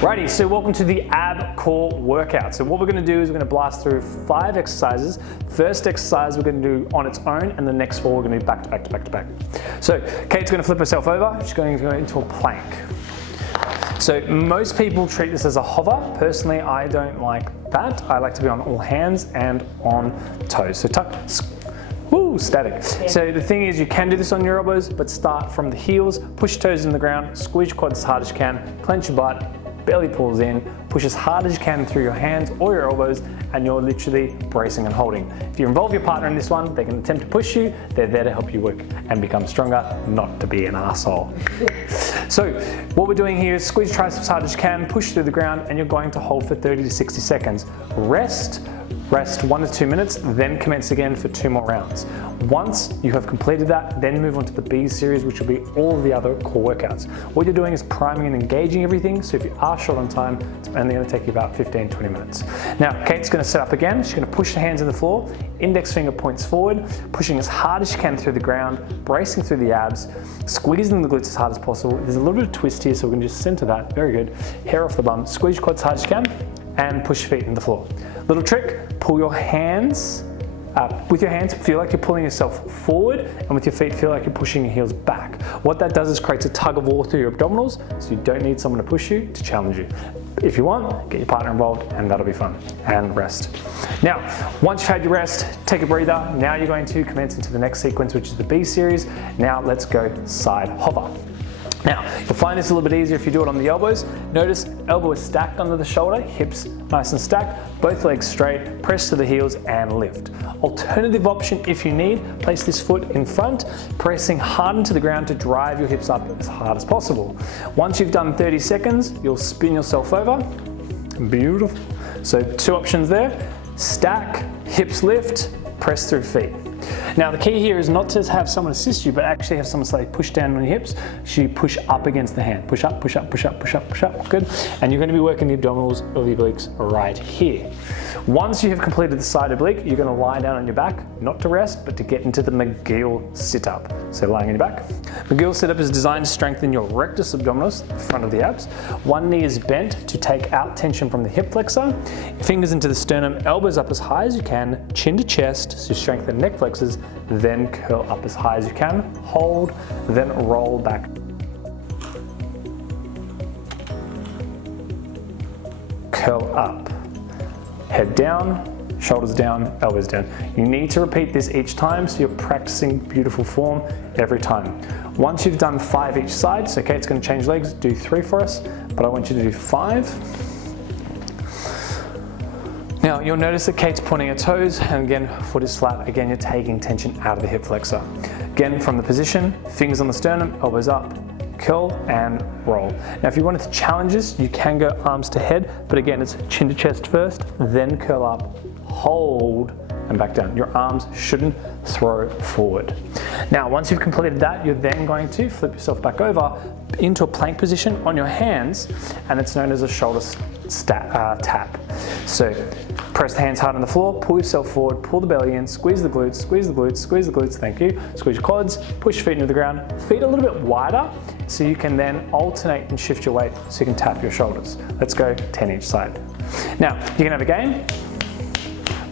Righty, so welcome to the ab core workout. So what we're going to do is we're going to blast through 5 exercises. First exercise we're going to do on its own, and the next 4 we're going to do back to back to back to back. So Kate's going to flip herself over. She's going to go into a plank. So most people treat this as a hover. Personally, I don't like that. I like to be on all hands and on toes. So tuck, woo, static. Yeah. So the thing is, you can do this on your elbows, but start from the heels, push toes in the ground, squeeze your quads as hard as you can, clench your butt, belly pulls in, push as hard as you can through your hands or your elbows, and you're literally bracing and holding. If you involve your partner in this one, they can attempt to push you. They're there to help you work and become stronger, not to be an asshole. So what we're doing here is squeeze your triceps as hard as you can, push through the ground, and you're going to hold for 30 to 60 seconds. Rest 1 to 2 minutes, then commence again for 2 more rounds. Once you have completed that, then move on to the B series, which will be all of the other core workouts. What you're doing is priming and engaging everything, so if you are short on time, it's only going to take you about 15-20 minutes. Now, Kate's going to set up again. She's going to push the hands in the floor, index finger points forward, pushing as hard as you can through the ground, bracing through the abs, squeezing the glutes as hard as possible. There's a little bit of twist here, so we're going to just center that. Very good. Hair off the bum, squeeze your quads as hard as you can, and push your feet in the floor. Little trick, pull your hands, with your hands feel like you're pulling yourself forward, and with your feet feel like you're pushing your heels back. What that does is creates a tug of war through your abdominals, so you don't need someone to push you, to challenge you. If you want, get your partner involved, and that'll be fun. And rest. Now, once you've had your rest, take a breather. Now you're going to commence into the next sequence, which is the B series. Now let's go side hover. Now, you'll find this a little bit easier if you do it on the elbows. Notice elbow is stacked under the shoulder, hips nice and stacked, both legs straight, press to the heels and lift. Alternative option if you need, place this foot in front, pressing hard into the ground to drive your hips up as hard as possible. Once you've done 30 seconds, you'll spin yourself over. Beautiful. So 2 options there, stack, hips lift, press through feet. Now the key here is not to have someone assist you, but actually have someone say push down on your hips, so you push up against the hand. Push up, push up, push up, push up, push up, good. And you're going to be working the abdominals of the obliques right here. Once you have completed the side oblique, you're going to lie down on your back, not to rest, but to get into the McGill sit-up. So lying on your back. McGill sit-up is designed to strengthen your rectus abdominis, the front of the abs. One knee is bent to take out tension from the hip flexor. Fingers into the sternum, elbows up as high as you can, chin to chest, so strengthen neck flexors, then curl up as high as you can, hold, then roll back. Curl up, head down, shoulders down, elbows down. You need to repeat this each time, so you're practicing beautiful form every time. Once you've done 5 each side, so Kate's going to change legs, do 3 for us, but I want you to do 5. Now you'll notice that Kate's pointing her toes, and again, foot is flat. Again, you're taking tension out of the hip flexor. Again, from the position, fingers on the sternum, elbows up, curl and roll. Now if you wanted to challenge this, you can go arms to head, but again, it's chin to chest first, then curl up, hold, and back down. Your arms shouldn't throw forward. Now, once you've completed that, you're then going to flip yourself back over into a plank position on your hands, and it's known as a shoulder tap. So press the hands hard on the floor, pull yourself forward, pull the belly in, squeeze the glutes, squeeze the glutes, squeeze the glutes, thank you. Squeeze your quads, push your feet into the ground, feet a little bit wider, so you can then alternate and shift your weight so you can tap your shoulders. Let's go 10 each side. Now, you can have a game.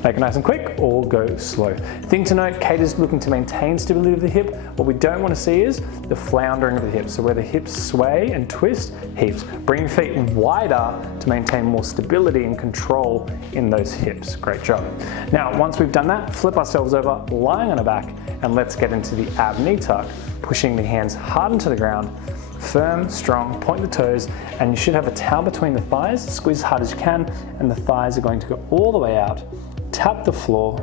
Make it nice and quick or go slow. Thing to note, Kate is looking to maintain stability of the hip. What we don't want to see is the floundering of the hips. So where the hips sway and twist, heaps. Bring your feet wider to maintain more stability and control in those hips. Great job. Now, once we've done that, flip ourselves over, lying on our back, and let's get into the ab knee tuck, pushing the hands hard into the ground, firm, strong, point the toes, and you should have a towel between the thighs, squeeze as hard as you can, and the thighs are going to go all the way out. Tap the floor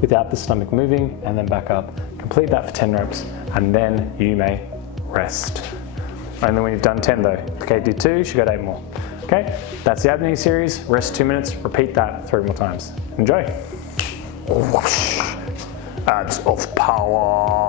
without the stomach moving, and then back up. Complete that for 10 reps, and then you may rest. Only when you've done 10 though. Okay, did 2, she got 8 more. Okay, that's the ab knee series. Rest 2 minutes, repeat that 3 more times. Enjoy. Abs of power.